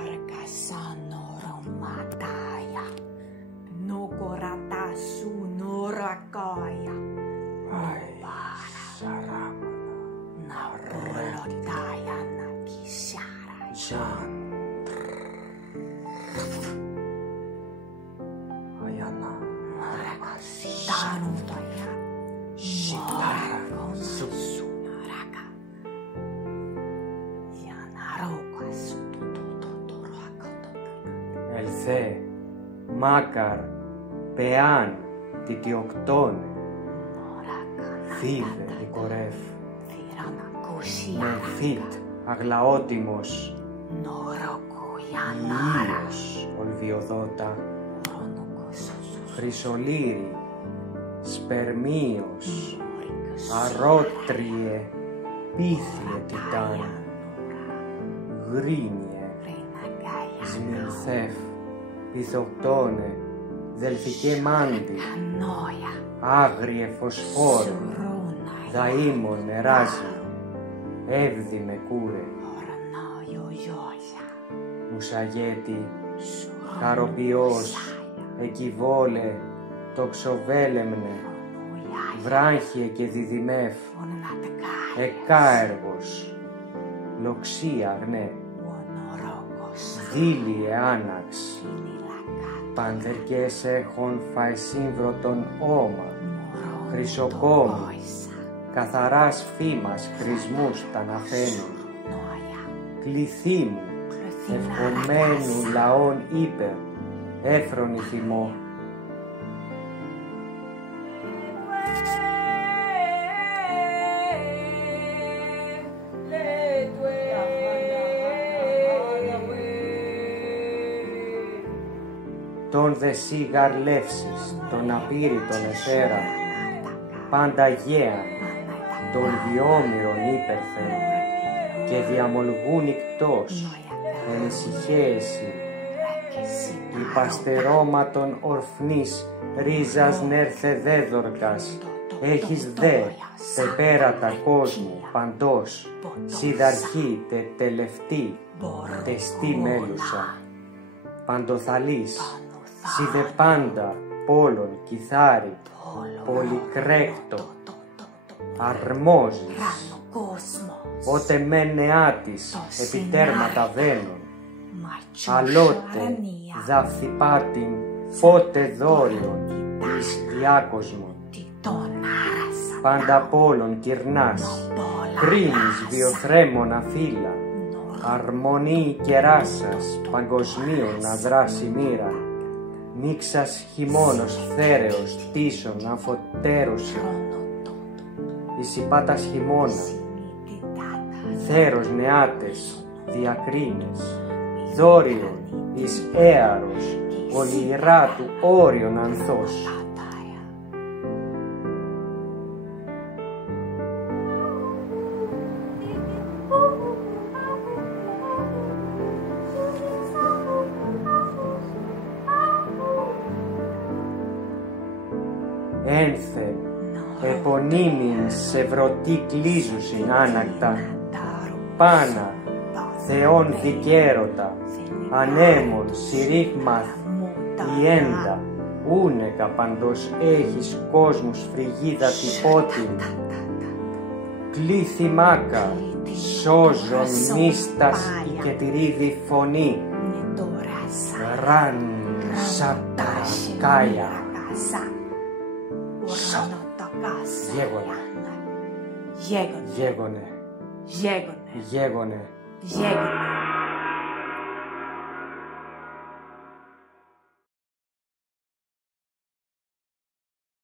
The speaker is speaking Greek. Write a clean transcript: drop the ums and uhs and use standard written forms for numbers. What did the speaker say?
Orkasanoromataya, nukoratasu norakaya, Sarama napurotaya nakishara. Ayana Tanutoya, Shitara sunaraka. Yanaroka sututututuruakato. Ελθέ, μάκαρ, πεάν, τιτιοκτώνε, θύβε, δικορεύ, μενθήτ, αγλαότιμος, ήλιος, ολβιοδότα, χρυσολύρι, σπερμίος, αρώτριε, πίθιε τιτάν, γρίνιε, σμιλθέφ, πυθοκτώνε, δελφικέ μάντι, άγριε φωσφόρου, δαΐμον νεράζι, εύδημε κούρε, μουσαγέτη, χαροποιός, εκιβόλε, τοξοβέλεμνε, βράχιε και διδυμεύ, εκάεργος, λοξία γνέ, δίλιε άναξ, πανδερκές έχων φαεσύμβρωτον όμα, χρυσοκόμη, καθαράς φήμας χρησμούς τα ναφαίνουν, κληθήμου, ευχομένου λαών ύπερ, έφρονη θυμό. Τον δε σίγαρ λεύσεις, τον απείρητον εθέρα, πάντα γέα, τον διόμηρον ύπερθεν, και διαμολγούν ικτός, εν ησυχαίεση, υπαστερώματον ορφνής, ρίζας νέρθε δέδορκας, έχεις δε, πεπέρατα κόσμου, παντός, σιδαρχή, τε τελευτή, τεστή μέλουσα, παντοθαλής, σιδε πάντα, πόλον, κιθάρι, πολυκρέκτο, αρμόζεις, ότε μεν νεάτης, επιτέρματα βαίνουν, αλότε, δαφθυπάτην, πότε δόριον, εις διάκοσμον, πάντα πόλον κυρνάς, κρίνεις βιοθρέμωνα φύλλα, αρμονή κεράσας, παγκοσμίων να δράσει μοίρα, μίξας χειμώνος θέρεος, τίσον αφωτέρωση, εις υπάτας χειμώνα, θέρος νεάτες, διακρίνεις, δόριον εις έαρος, ολυρά του όριον ανθός. Ένθεν, επωνύμην σε βρωτή κλίζουσιν άνακτα, πάνα, θεών δικαίρωτα, ανέμων συρρήγμαθ, ιέντα, ούνεκα παντός έχεις κόσμους φρυγίδα τυπότην, κλήθη μάκα, σώζον μίστας η κετηρίδη φωνή, ραν σαπακάια. Γέγονε.